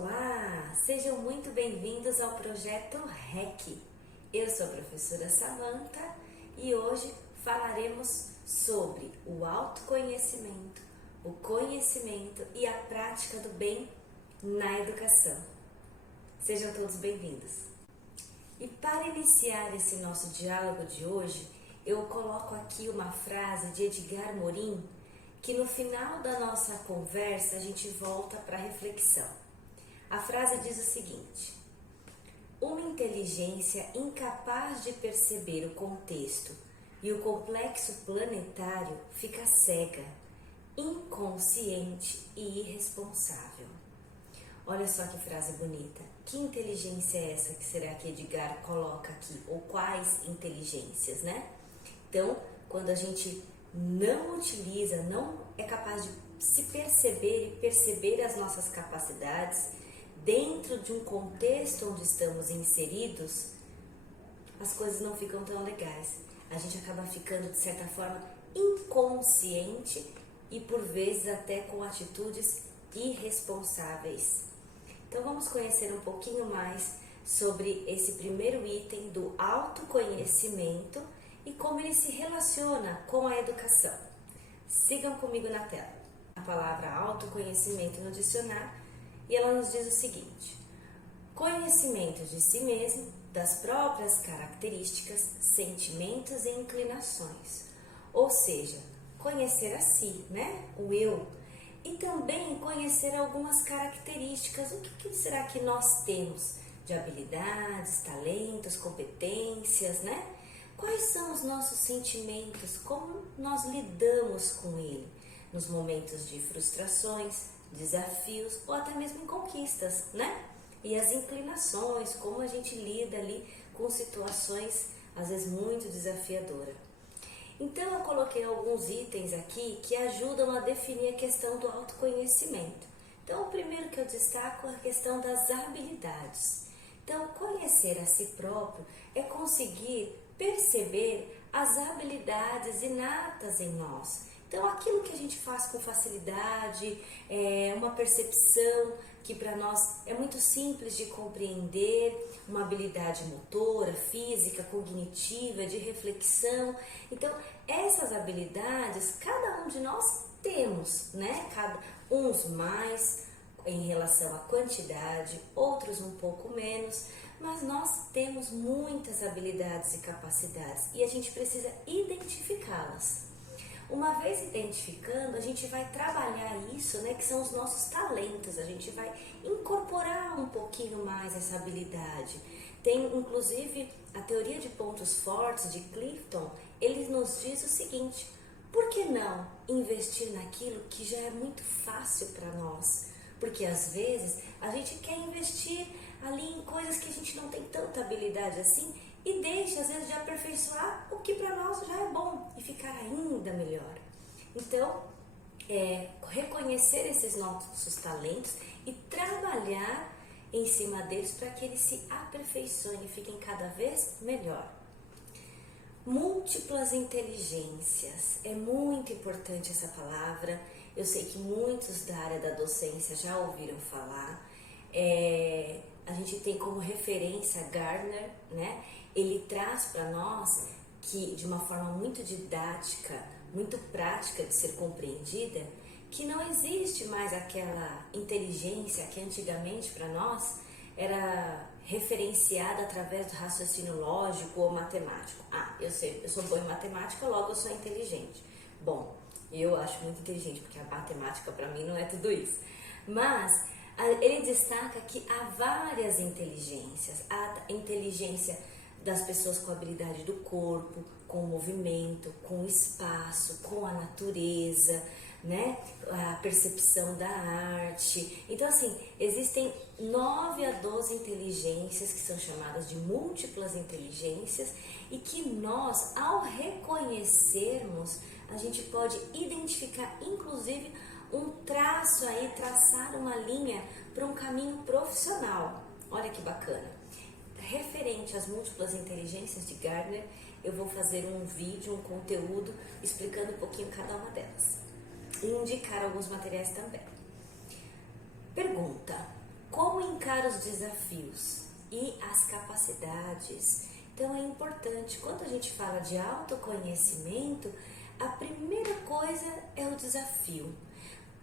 Olá, sejam muito bem-vindos ao projeto REC. Eu sou a professora Samantha e hoje falaremos sobre o autoconhecimento, o conhecimento e a prática do bem na educação. Sejam todos bem-vindos. E para iniciar esse nosso diálogo de hoje, eu coloco aqui uma frase de Edgar Morin, que no final da nossa conversa a gente volta para a reflexão. A frase diz o seguinte: uma inteligência incapaz de perceber o contexto e o complexo planetário fica cega, inconsciente e irresponsável. Olha só que frase bonita. Que inteligência é essa que será que Edgar coloca aqui? Ou quais inteligências, né? Então, quando a gente não utiliza, não é capaz de se perceber e perceber as nossas capacidades dentro de um contexto onde estamos inseridos, as coisas não ficam tão legais. A gente acaba ficando, de certa forma, inconsciente e, por vezes, até com atitudes irresponsáveis. Então, vamos conhecer um pouquinho mais sobre esse primeiro item do autoconhecimento e como ele se relaciona com a educação. Sigam comigo na tela. A palavra autoconhecimento no dicionário e ela nos diz o seguinte: conhecimento de si mesmo, das próprias características, sentimentos e inclinações. Ou seja, conhecer a si, né? O eu. E também conhecer algumas características. O que será que nós temos de habilidades, talentos, competências, né? Quais são os nossos sentimentos? Como nós lidamos com ele? Nos momentos de frustrações, desafios ou até mesmo em conquistas, né? E as inclinações, como a gente lida ali com situações às vezes muito desafiadoras. Então eu coloquei alguns itens aqui que ajudam a definir a questão do autoconhecimento. Então o primeiro que eu destaco é a questão das habilidades. Então conhecer a si próprio é conseguir perceber as habilidades inatas em nós. Então, aquilo que a gente faz com facilidade, uma percepção que para nós é muito simples de compreender, uma habilidade motora, física, cognitiva, de reflexão. Então, essas habilidades, cada um de nós temos, né? Uns mais em relação à quantidade, outros um pouco menos, mas nós temos muitas habilidades e capacidades e a gente precisa identificá-las. Uma vez identificando, a gente vai trabalhar isso, né, que são os nossos talentos, a gente vai incorporar um pouquinho mais essa habilidade. Tem, inclusive, a teoria de pontos fortes de Clifton, ele nos diz o seguinte: por que não investir naquilo que já é muito fácil para nós? Porque às vezes a gente quer investir ali em coisas que a gente não tem tanta habilidade assim e deixa às vezes de aperfeiçoar o que para nós já é bom e ficar ainda melhor. Então, reconhecer esses nossos talentos e trabalhar em cima deles para que eles se aperfeiçoem e fiquem cada vez melhor. Múltiplas inteligências, é muito importante essa palavra. Eu sei que muitos da área da docência já ouviram falar. A gente tem como referência Gardner, né? Ele traz para nós que, de uma forma muito didática, muito prática de ser compreendida, que não existe mais aquela inteligência que antigamente para nós era referenciada através do raciocínio lógico ou matemático. Eu sou boa em matemática, logo eu sou inteligente. Bom, eu acho muito inteligente, porque a matemática para mim não é tudo isso. Mas ele destaca que há várias inteligências. A inteligência das pessoas com a habilidade do corpo, com o movimento, com o espaço, com a natureza, né? A percepção da arte. Então, assim, existem 9 a 12 inteligências que são chamadas de múltiplas inteligências e que nós, ao reconhecermos, a gente pode identificar, inclusive, um traço aí, traçar uma linha para um caminho profissional. Olha que bacana. Referente às múltiplas inteligências de Gardner, eu vou fazer um vídeo, um conteúdo explicando um pouquinho cada uma delas e indicar alguns materiais também. Pergunta: como encaro os desafios e as capacidades? Então é importante, quando a gente fala de autoconhecimento, a primeira coisa é o desafio.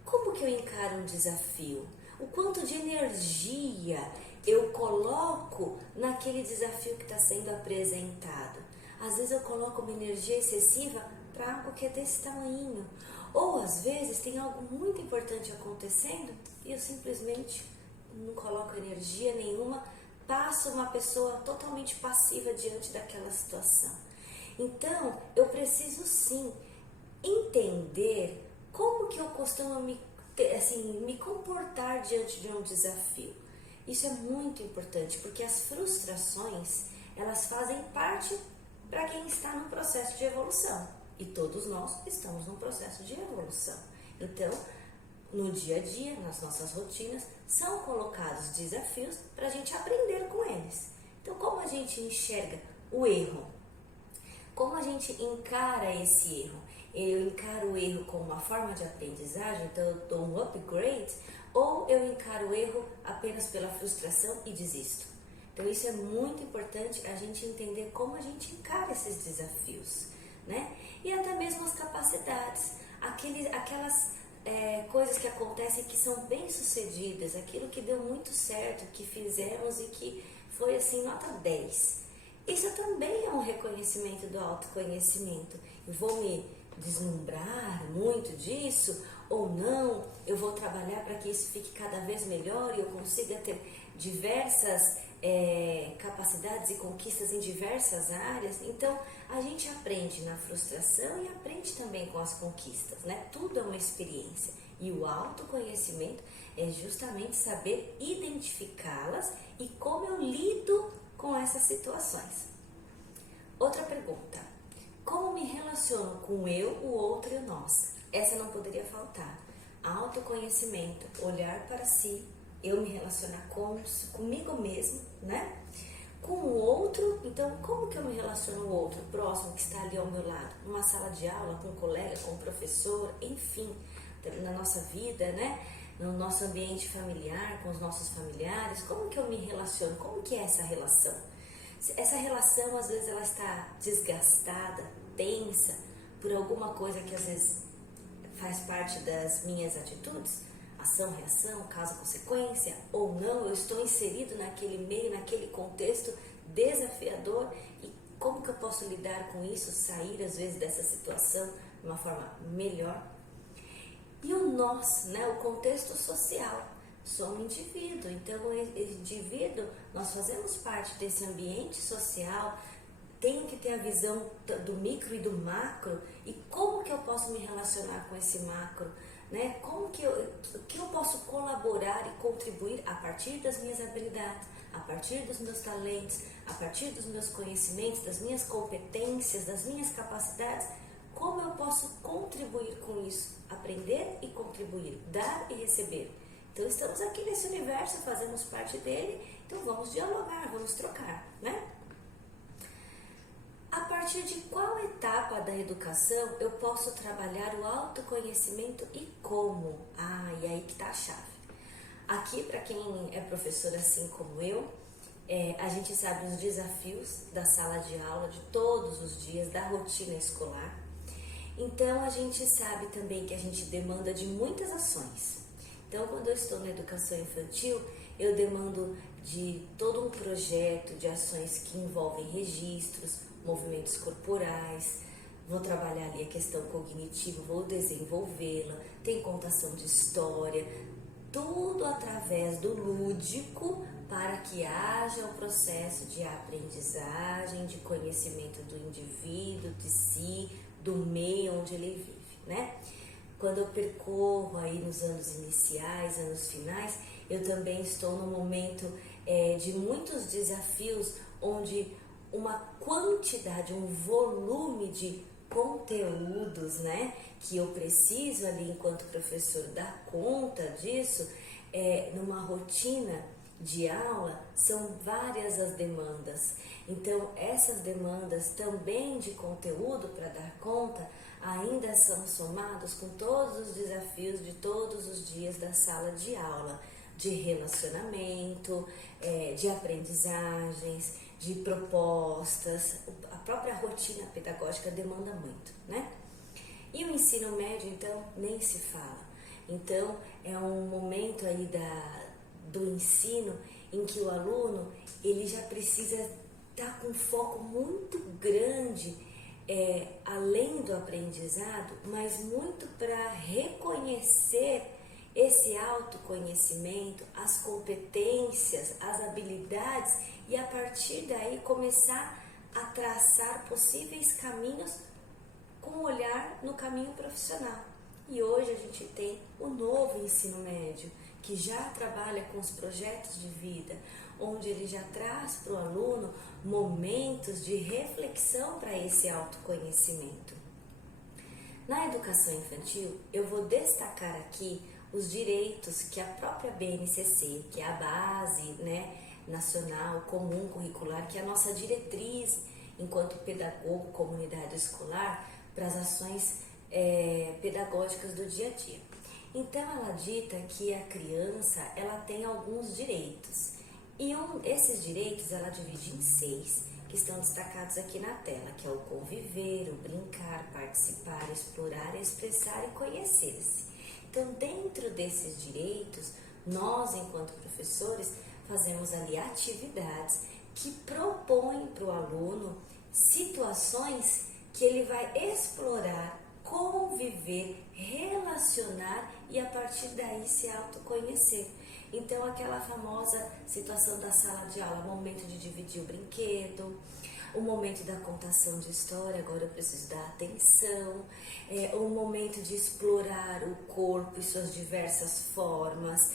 Como que eu encaro um desafio? O quanto de energia eu coloco naquele desafio que está sendo apresentado? Às vezes eu coloco uma energia excessiva para algo que é desse tamanho. Ou às vezes tem algo muito importante acontecendo e eu simplesmente não coloco energia nenhuma, passo uma pessoa totalmente passiva diante daquela situação. Então, eu preciso sim entender como que eu costumo me comportar diante de um desafio. Isso é muito importante, porque as frustrações, elas fazem parte para quem está no processo de evolução. E todos nós estamos num processo de evolução. Então, no dia a dia, nas nossas rotinas, são colocados desafios para a gente aprender com eles. Então, como a gente enxerga o erro? Como a gente encara esse erro? Eu encaro o erro como uma forma de aprendizagem, então eu dou um upgrade, ou eu encaro o erro apenas pela frustração e desisto? Então, isso é muito importante a gente entender como a gente encara esses desafios, né? E até mesmo as capacidades, aquelas coisas que acontecem que são bem sucedidas, aquilo que deu muito certo, que fizemos e que foi assim, nota 10. Isso também é um reconhecimento do autoconhecimento. Eu vou me deslumbrar muito disso ou não? Eu vou trabalhar para que isso fique cada vez melhor e eu consiga ter diversas capacidades e conquistas em diversas áreas. Então, a gente aprende na frustração e aprende também com as conquistas, né? Tudo é uma experiência. E o autoconhecimento é justamente saber identificá-las e como eu lido com essas situações. Outra pergunta: como me relaciono com eu, o outro e o nós? Essa não poderia faltar. Autoconhecimento, olhar para si, eu me relacionar comigo mesmo, né? Com o outro, então como que eu me relaciono com o outro, próximo, que está ali ao meu lado? Numa sala de aula, com um colega, com um professor, enfim, na nossa vida, né? No nosso ambiente familiar, com os nossos familiares, como que eu me relaciono? Como que é essa relação? Essa relação, às vezes, ela está desgastada, tensa, por alguma coisa que às vezes faz parte das minhas atitudes, ação, reação, causa, consequência, ou não, eu estou inserido naquele meio, naquele contexto desafiador, e como que eu posso lidar com isso, sair às vezes dessa situação de uma forma melhor? E o nós, né, o contexto social, sou um indivíduo, então o indivíduo, nós fazemos parte desse ambiente social, tenho que ter a visão do micro e do macro, e como que eu posso me relacionar com esse macro, né? Como que eu posso colaborar e contribuir a partir das minhas habilidades, a partir dos meus talentos, a partir dos meus conhecimentos, das minhas competências, das minhas capacidades, como eu posso contribuir com isso, aprender e contribuir, dar e receber. Então estamos aqui nesse universo, fazemos parte dele, então vamos dialogar, vamos trocar, né? A partir de qual etapa da educação eu posso trabalhar o autoconhecimento e como? E aí que está a chave. Aqui, para quem é professor assim como eu, a gente sabe os desafios da sala de aula, de todos os dias, da rotina escolar. Então, a gente sabe também que a gente demanda de muitas ações. Então, quando eu estou na educação infantil, eu demando de todo um projeto de ações que envolvem registros, movimentos corporais, vou trabalhar ali a questão cognitiva, vou desenvolvê-la, tem contação de história, tudo através do lúdico para que haja o processo de aprendizagem, de conhecimento do indivíduo, de si, do meio onde ele vive, né? Quando eu percorro aí nos anos iniciais, anos finais, eu também estou num momento de muitos desafios, onde uma quantidade, um volume de conteúdos, né, que eu preciso ali enquanto professor dar conta disso, numa rotina de aula, são várias as demandas. Então, essas demandas também de conteúdo para dar conta, ainda são somados com todos os desafios de todos os dias da sala de aula. de relacionamento, de aprendizagens, de propostas. A própria rotina pedagógica demanda muito, né? E o ensino médio, então, nem se fala. Então, é um momento aí do ensino em que o aluno ele já precisa estar com foco muito grande, além do aprendizado, mas muito para reconhecer esse autoconhecimento, as competências, as habilidades e a partir daí começar a traçar possíveis caminhos com olhar no caminho profissional. E hoje a gente tem o novo ensino médio, que já trabalha com os projetos de vida, onde ele já traz para o aluno momentos de reflexão para esse autoconhecimento. Na educação infantil, eu vou destacar aqui os direitos que a própria BNCC, que é a base, né, nacional comum curricular, que é a nossa diretriz enquanto pedagogo, comunidade escolar, para as ações pedagógicas do dia a dia. Então ela dita que a criança ela tem alguns direitos e esses direitos ela divide em 6, que estão destacados aqui na tela, que é o conviver, o brincar, participar, explorar, expressar e conhecer-se. Então dentro desses direitos, nós enquanto professores fazemos ali atividades que propõem para o aluno situações que ele vai explorar, conviver, relacionar e a partir daí se autoconhecer. Então aquela famosa situação da sala de aula, momento de dividir o brinquedo, o momento da contação de história, agora eu preciso dar atenção, o momento de explorar o corpo e suas diversas formas,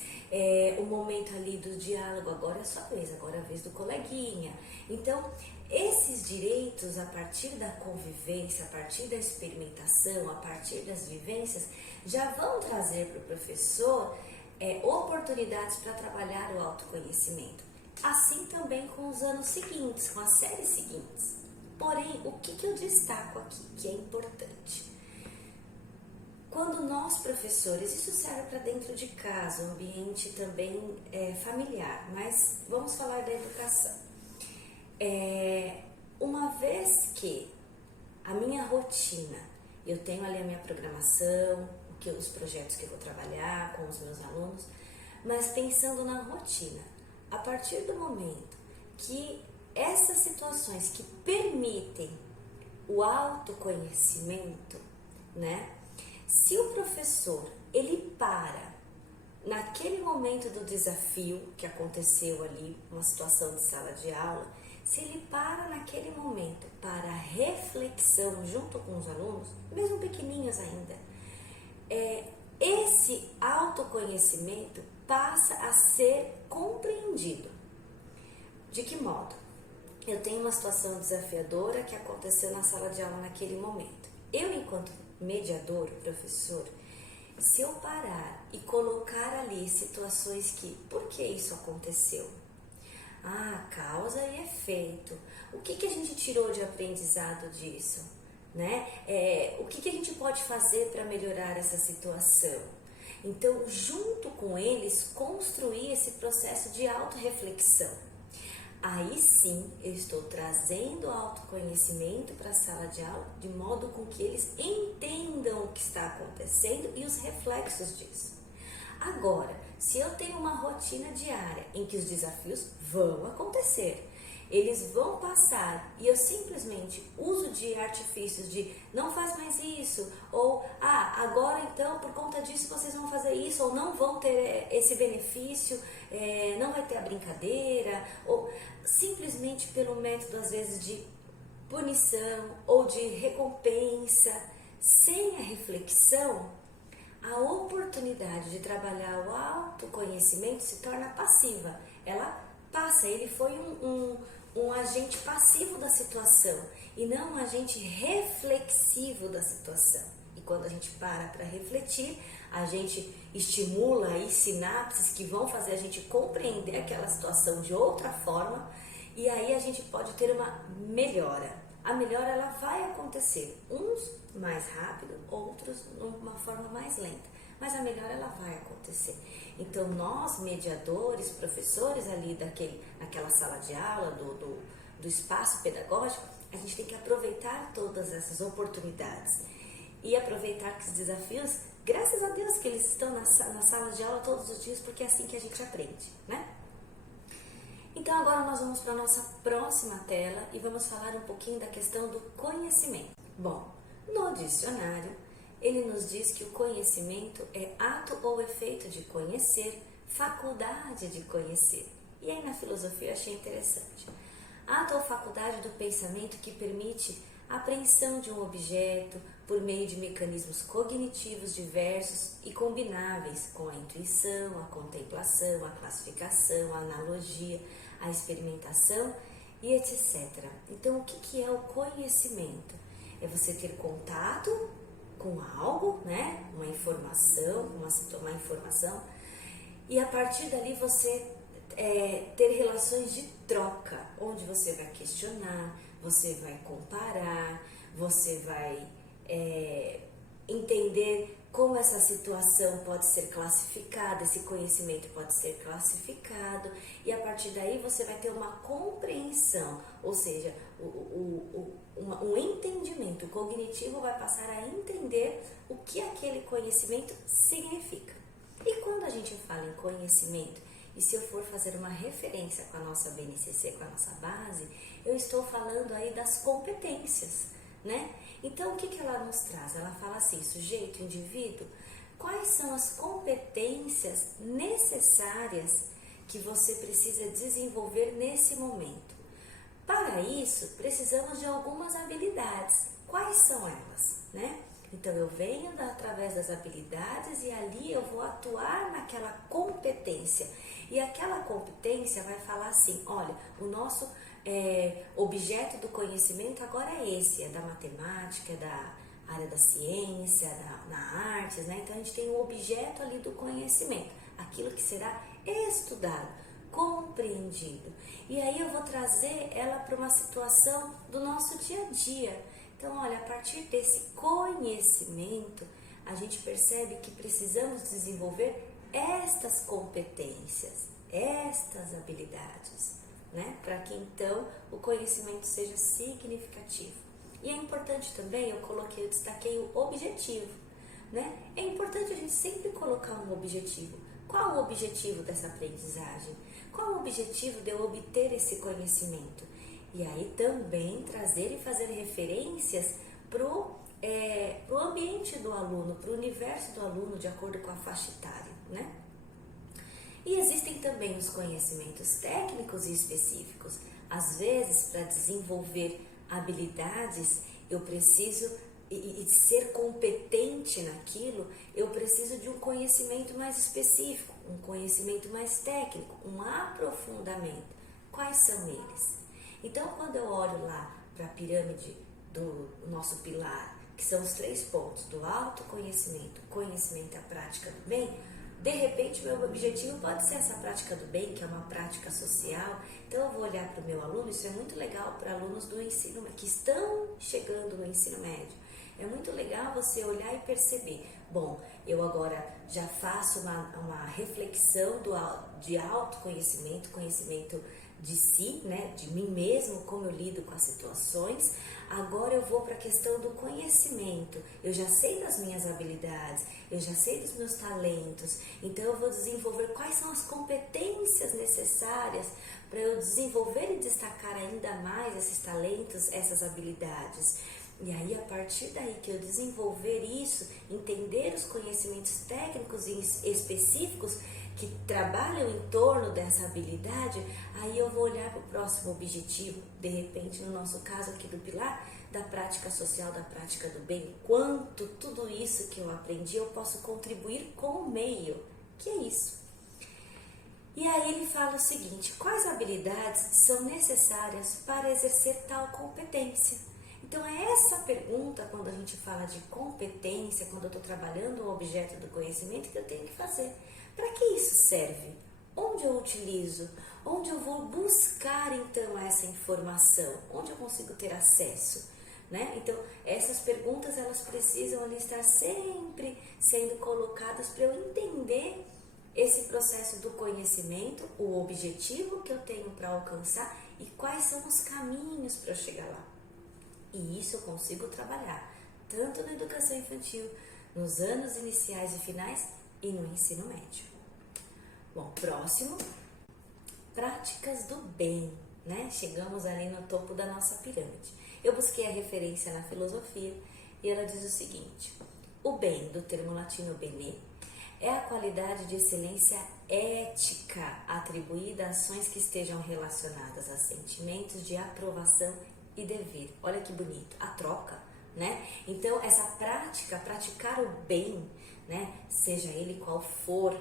o momento ali do diálogo, agora é sua vez, agora é a vez do coleguinha. Então, esses direitos, a partir da convivência, a partir da experimentação, a partir das vivências, já vão trazer para o professor oportunidades para trabalhar o autoconhecimento. Assim também com os anos seguintes, com as séries seguintes. Porém, o que eu destaco aqui, que é importante? Quando nós, professores, isso serve para dentro de casa, um ambiente também familiar, mas vamos falar da educação. Uma vez que a minha rotina, eu tenho ali a minha programação, os projetos que eu vou trabalhar com os meus alunos, mas pensando na rotina, a partir do momento que essas situações que permitem o autoconhecimento, né? Se o professor, ele para naquele momento do desafio que aconteceu ali, uma situação de sala de aula, se ele para naquele momento para reflexão junto com os alunos, mesmo pequenininhos ainda, esse autoconhecimento passa a ser compreendido. De que modo? Eu tenho uma situação desafiadora que aconteceu na sala de aula naquele momento. Eu, enquanto mediador, professor, se eu parar e colocar ali situações que, por que isso aconteceu? Causa e efeito. O que a gente tirou de aprendizado disso? Né? O que a gente pode fazer para melhorar essa situação? Então, junto com eles, construir esse processo de autorreflexão. Aí sim, eu estou trazendo autoconhecimento para a sala de aula, de modo com que eles entendam o que está acontecendo e os reflexos disso. Agora, se eu tenho uma rotina diária em que os desafios vão acontecer, eles vão passar e eu simplesmente uso de artifícios de não faz mais isso, ou agora então por conta disso vocês vão fazer isso, ou não vão ter esse benefício, não vai ter a brincadeira, ou simplesmente pelo método às vezes de punição ou de recompensa, sem a reflexão, a oportunidade de trabalhar o autoconhecimento se torna passiva. Ela passa, ele foi um agente passivo da situação e não um agente reflexivo da situação. E quando a gente para refletir, a gente estimula aí sinapses que vão fazer a gente compreender aquela situação de outra forma e aí a gente pode ter uma melhora. A melhora ela vai acontecer, uns mais rápido, outros de uma forma mais lenta, mas a melhora ela vai acontecer. Então nós, mediadores, professores ali naquela sala de aula, do espaço pedagógico, a gente tem que aproveitar todas essas oportunidades e aproveitar que os desafios, graças a Deus que eles estão na sala de aula todos os dias, porque é assim que a gente aprende, né? Então agora nós vamos para a nossa próxima tela e vamos falar um pouquinho da questão do conhecimento. Bom, no dicionário, ele nos diz que o conhecimento é ato ou efeito de conhecer, faculdade de conhecer. E aí na filosofia eu achei interessante. Ato ou faculdade do pensamento que permite a apreensão de um objeto por meio de mecanismos cognitivos diversos e combináveis com a intuição, a contemplação, a classificação, a analogia, a experimentação e etc. Então, o que é o conhecimento? É você ter contato com algo, né? Uma informação, uma informação, e a partir dali você ter relações de troca, onde você vai questionar, você vai comparar, você vai entender como essa situação pode ser classificada, esse conhecimento pode ser classificado, e a partir daí você vai ter uma compreensão, ou seja, um entendimento cognitivo vai passar a entender o que aquele conhecimento significa. E quando a gente fala em conhecimento, e se eu for fazer uma referência com a nossa BNCC, com a nossa base, eu estou falando aí das competências, né? Então, o que ela nos traz? Ela fala assim, sujeito, indivíduo, quais são as competências necessárias que você precisa desenvolver nesse momento? Para isso, precisamos de algumas habilidades. Quais são elas, né? Então, eu venho através das habilidades e ali eu vou atuar naquela competência. E aquela competência vai falar assim, olha, o nosso objeto do conhecimento agora é esse, é da matemática, é da área da ciência, na artes, né? Então, a gente tem o objeto ali do conhecimento, aquilo que será estudado, compreendido. E aí eu vou trazer ela para uma situação do nosso dia a dia. Então, olha, a partir desse conhecimento, a gente percebe que precisamos desenvolver estas competências, estas habilidades, né? Para que então o conhecimento seja significativo. E é importante também, eu destaquei o objetivo, né? É importante a gente sempre colocar um objetivo. Qual o objetivo dessa aprendizagem? Qual o objetivo de eu obter esse conhecimento? E aí também trazer e fazer referências para o ambiente do aluno, para o universo do aluno, de acordo com a faixa etária, né? E existem também os conhecimentos técnicos e específicos. Às vezes, para desenvolver habilidades, eu preciso e ser competente naquilo, eu preciso de um conhecimento mais específico, um conhecimento mais técnico, um aprofundamento. Quais são eles? Então, quando eu olho lá para a pirâmide do nosso pilar, que são os 3 pontos do autoconhecimento, conhecimento e a prática do bem, de repente meu objetivo pode ser essa prática do bem, que é uma prática social. Então eu vou olhar para o meu aluno, isso é muito legal para alunos do ensino que estão chegando no ensino médio. É muito legal você olhar e perceber, bom, eu agora já faço uma reflexão de autoconhecimento, conhecimento de si, né, de mim mesmo, como eu lido com as situações. Agora eu vou para a questão do conhecimento. Eu já sei das minhas habilidades, eu já sei dos meus talentos, então eu vou desenvolver quais são as competências necessárias para eu desenvolver e destacar ainda mais esses talentos, essas habilidades. E aí, a partir daí que eu desenvolver isso, entender os conhecimentos técnicos e específicos que trabalham em torno dessa habilidade, aí eu vou olhar para o próximo objetivo, de repente, no nosso caso aqui do pilar, da prática social, da prática do bem, quanto tudo isso que eu aprendi eu posso contribuir com o meio, que é isso. E aí ele fala o seguinte, quais habilidades são necessárias para exercer tal competência? Então é essa pergunta, quando a gente fala de competência, quando eu estou trabalhando o objeto do conhecimento, que eu tenho que fazer. Para que isso serve? Onde eu utilizo? Onde eu vou buscar então essa informação? Onde eu consigo ter acesso? né? Então, essas perguntas, elas precisam ali estar sempre sendo colocadas para eu entender esse processo do conhecimento, o objetivo que eu tenho para alcançar e quais são os caminhos para eu chegar lá. E isso eu consigo trabalhar tanto na educação infantil, nos anos iniciais e finais e no ensino médio. Bom, próximo, práticas do bem, né? Chegamos ali no topo da nossa pirâmide. Eu busquei a referência na filosofia e ela diz o seguinte: o bem, do termo latino bene, é a qualidade de excelência ética atribuída a ações que estejam relacionadas a sentimentos de aprovação e dever. Olha que bonito, a troca, né? Então, essa prática, praticar o bem, né? Seja ele qual for,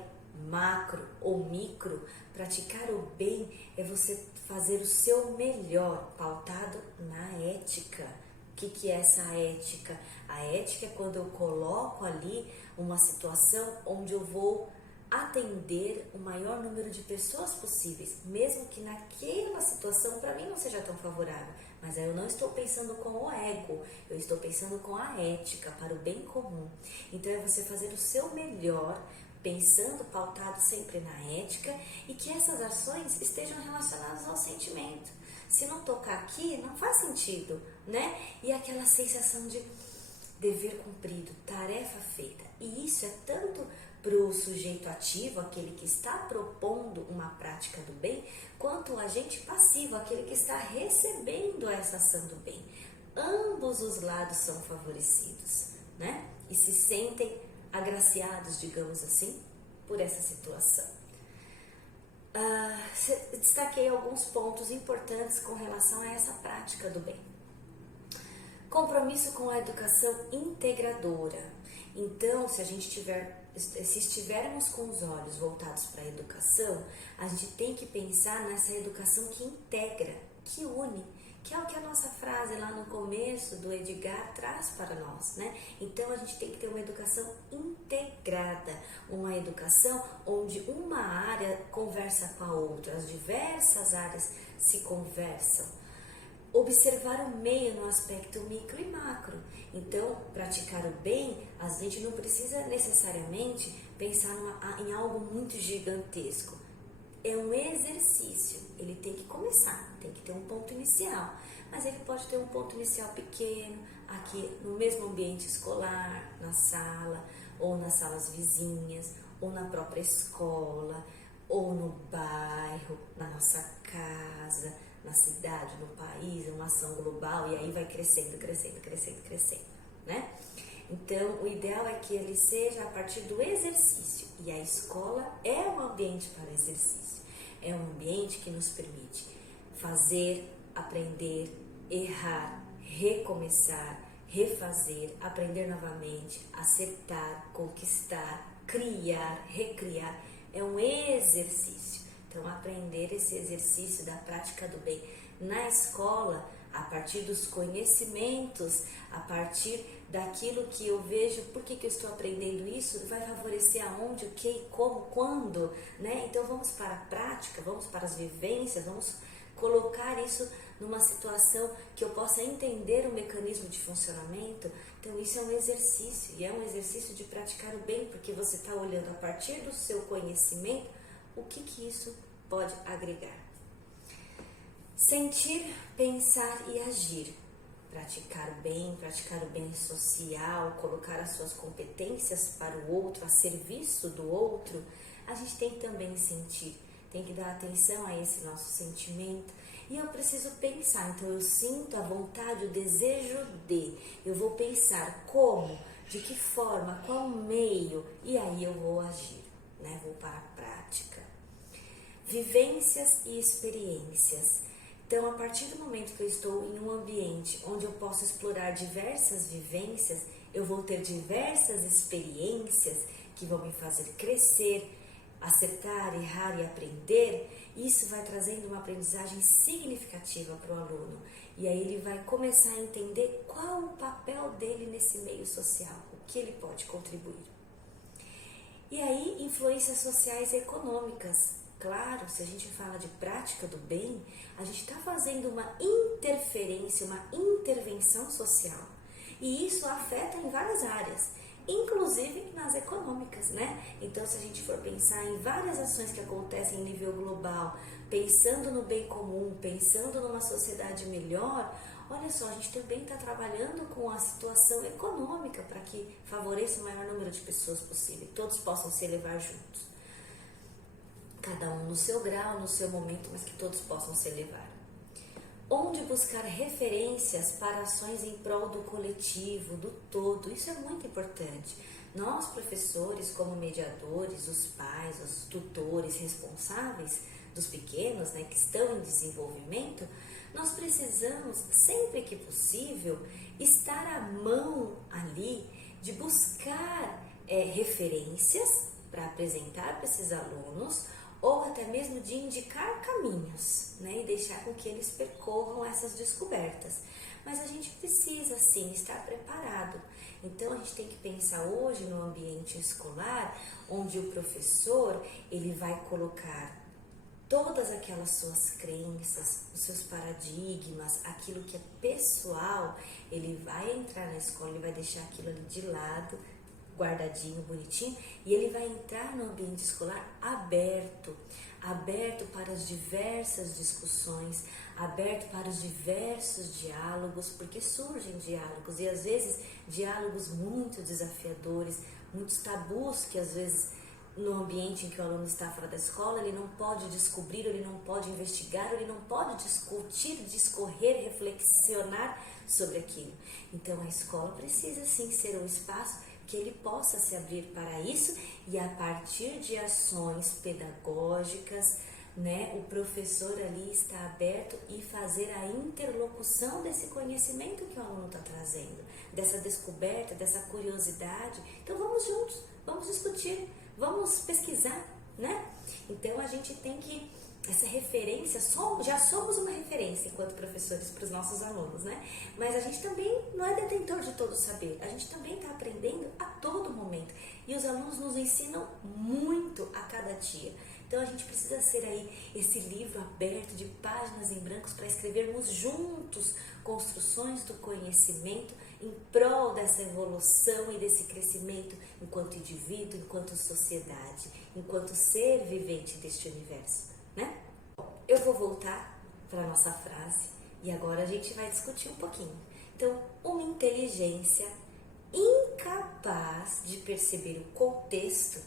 macro ou micro, praticar o bem é você fazer o seu melhor, pautado na ética. O que é essa ética? A ética é quando eu coloco ali uma situação onde eu vou atender o maior número de pessoas possíveis, mesmo que naquela situação para mim não seja tão favorável, mas aí eu não estou pensando com o ego, eu estou pensando com a ética, para o bem comum. Então é você fazer o seu melhor, pensando, pautado sempre na ética, e que essas ações estejam relacionadas ao sentimento. Se não tocar aqui, não faz sentido, né? E aquela sensação de dever cumprido, tarefa feita. E isso é tanto para o sujeito ativo, aquele que está propondo uma prática do bem, quanto o agente passivo, aquele que está recebendo essa ação do bem. Ambos os lados são favorecidos, né? E se sentem agraciados, digamos assim, por essa situação. Destaquei alguns pontos importantes com relação a essa prática do bem. Compromisso com a educação integradora. Então, se estivermos com os olhos voltados para a educação, a gente tem que pensar nessa educação que integra, que une, que é o que a nossa frase lá no começo do Edgar traz para nós, né? Então, a gente tem que ter uma educação integrada, uma educação onde uma área conversa com a outra, as diversas áreas se conversam. Observar o meio no aspecto micro e macro. Então, praticar o bem, a gente não precisa necessariamente pensar em algo muito gigantesco. É um exercício, ele tem que começar, tem que ter um ponto inicial, mas ele pode ter um ponto inicial pequeno, aqui no mesmo ambiente escolar, na sala, ou nas salas vizinhas, ou na própria escola, ou no bairro, na nossa casa, na cidade, no país, uma ação global, e aí vai crescendo, né? Então, o ideal é que ele seja a partir do exercício, e a escola é um ambiente para exercício, é um ambiente que nos permite fazer, aprender, errar, recomeçar, refazer, aprender novamente, acertar, conquistar, criar, recriar, é um exercício. Então, aprender esse exercício da prática do bem na escola, a partir dos conhecimentos, a partir daquilo que eu vejo, por que eu estou aprendendo isso, vai favorecer aonde, o que, como, quando, né? Então, vamos para a prática, vamos para as vivências, vamos colocar isso numa situação que eu possa entender o mecanismo de funcionamento. Então, isso é um exercício, e é um exercício de praticar o bem, porque você está olhando a partir do seu conhecimento, o que isso pode agregar. Sentir, pensar e agir. Praticar o bem social, colocar as suas competências para o outro, a serviço do outro. A gente tem que também sentir, tem que dar atenção a esse nosso sentimento. E eu preciso pensar, então eu sinto a vontade, o desejo de, eu vou pensar como, de que forma, qual meio, e aí eu vou agir, né? Vou para a prática. Vivências e experiências. Então, a partir do momento que eu estou em um ambiente onde eu posso explorar diversas vivências, eu vou ter diversas experiências que vão me fazer crescer, acertar, errar e aprender. Isso vai trazendo uma aprendizagem significativa para o aluno. E aí ele vai começar a entender qual o papel dele nesse meio social, o que ele pode contribuir. E aí, influências sociais e econômicas. claro, se a gente fala de prática do bem, a gente está fazendo uma interferência, uma intervenção social. E isso afeta em várias áreas, inclusive nas econômicas, né? Então, se a gente for pensar em várias ações que acontecem em nível global, pensando no bem comum, pensando numa sociedade melhor, olha só, a gente também está trabalhando com a situação econômica para que favoreça o maior número de pessoas possível, todos possam se elevar juntos. Cada um no seu grau, no seu momento, mas que todos possam se elevar. Onde buscar referências para ações em prol do coletivo, do todo, isso é muito importante. Nós, professores, como mediadores, os pais, os tutores responsáveis dos pequenos, né, que estão em desenvolvimento, nós precisamos, sempre que possível, estar à mão ali de buscar referências para apresentar para esses alunos, ou até mesmo de indicar caminhos, né, e deixar com que eles percorram essas descobertas. Mas a gente precisa, sim, estar preparado. Então, a gente tem que pensar hoje no ambiente escolar, onde o professor, ele vai colocar todas aquelas suas crenças, os seus paradigmas, aquilo que é pessoal, ele vai entrar na escola, ele vai deixar aquilo ali de lado, guardadinho, bonitinho, e ele vai entrar no ambiente escolar aberto para as diversas discussões, aberto para os diversos diálogos, porque surgem diálogos, e às vezes diálogos muito desafiadores, muitos tabus que às vezes no ambiente em que o aluno está fora da escola, ele não pode descobrir, ele não pode investigar, ele não pode discutir, discorrer, reflexionar sobre aquilo. Então a escola precisa sim ser um espaço que ele possa se abrir para isso, e a partir de ações pedagógicas, né, o professor ali está aberto e fazer a interlocução desse conhecimento que o aluno está trazendo, dessa descoberta, dessa curiosidade. Então vamos juntos, vamos discutir, vamos pesquisar, né? Então a gente tem que, essa referência, já somos uma referência enquanto professores para os nossos alunos, né? Mas a gente também não é detentor de todo o saber, a gente também está aprendendo a todo momento. E os alunos nos ensinam muito a cada dia. Então a gente precisa ser aí esse livro aberto de páginas em brancos para escrevermos juntos construções do conhecimento em prol dessa evolução e desse crescimento enquanto indivíduo, enquanto sociedade, enquanto ser vivente deste universo, né? Eu vou voltar para a nossa frase e agora a gente vai discutir um pouquinho. Então, uma inteligência incapaz de perceber o contexto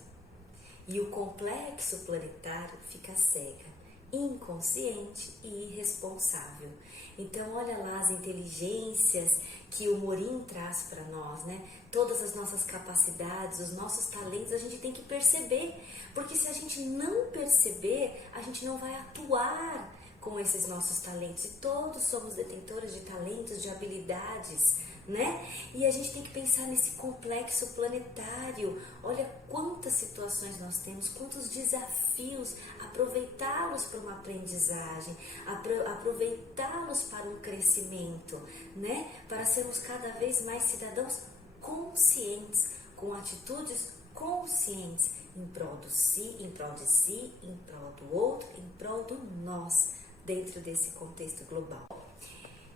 e o complexo planetário fica cega, inconsciente e irresponsável. Então, olha lá as inteligências que o Morim traz para nós, né? Todas as nossas capacidades, os nossos talentos, a gente tem que perceber, porque se a gente não perceber, a gente não vai atuar com esses nossos talentos. E todos somos detentores de talentos, de habilidades, né? E a gente tem que pensar nesse complexo planetário. Olha quantas situações nós temos, quantos desafios, aproveitá-los para uma aprendizagem, aproveitá-los para um crescimento, né? Para sermos cada vez mais cidadãos conscientes, com atitudes conscientes, em prol do si, em prol de si, em prol do outro, em prol do nós, dentro desse contexto global.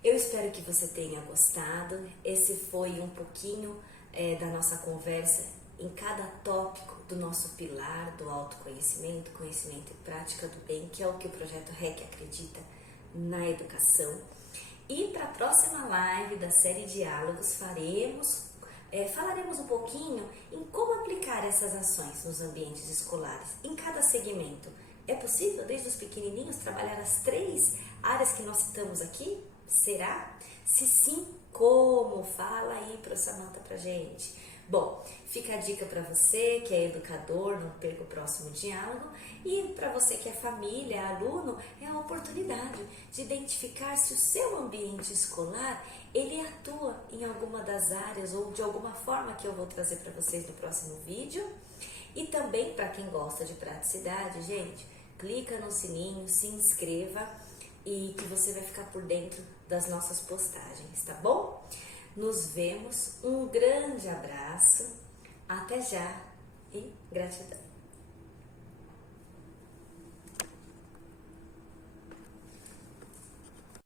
Eu espero que você tenha gostado. Esse foi um pouquinho da nossa conversa em cada tópico do nosso pilar do autoconhecimento, conhecimento e prática do bem, que é o que o Projeto REC acredita na educação. E para a próxima live da série Diálogos falaremos um pouquinho em como aplicar essas ações nos ambientes escolares, em cada segmento. É possível, desde os pequenininhos, trabalhar as 3 áreas que nós citamos aqui? Será? Se sim, como? Fala aí, Pro Samanta, pra gente. Bom, fica a dica para você que é educador, não perca o próximo diálogo. E para você que é família, aluno, é a oportunidade de identificar se o seu ambiente escolar, ele atua em alguma das áreas ou de alguma forma que eu vou trazer para vocês no próximo vídeo. E também, para quem gosta de praticidade, gente, clica no sininho, se inscreva e que você vai ficar por dentro das nossas postagens, tá bom? Nos vemos, um grande abraço, até já e gratidão!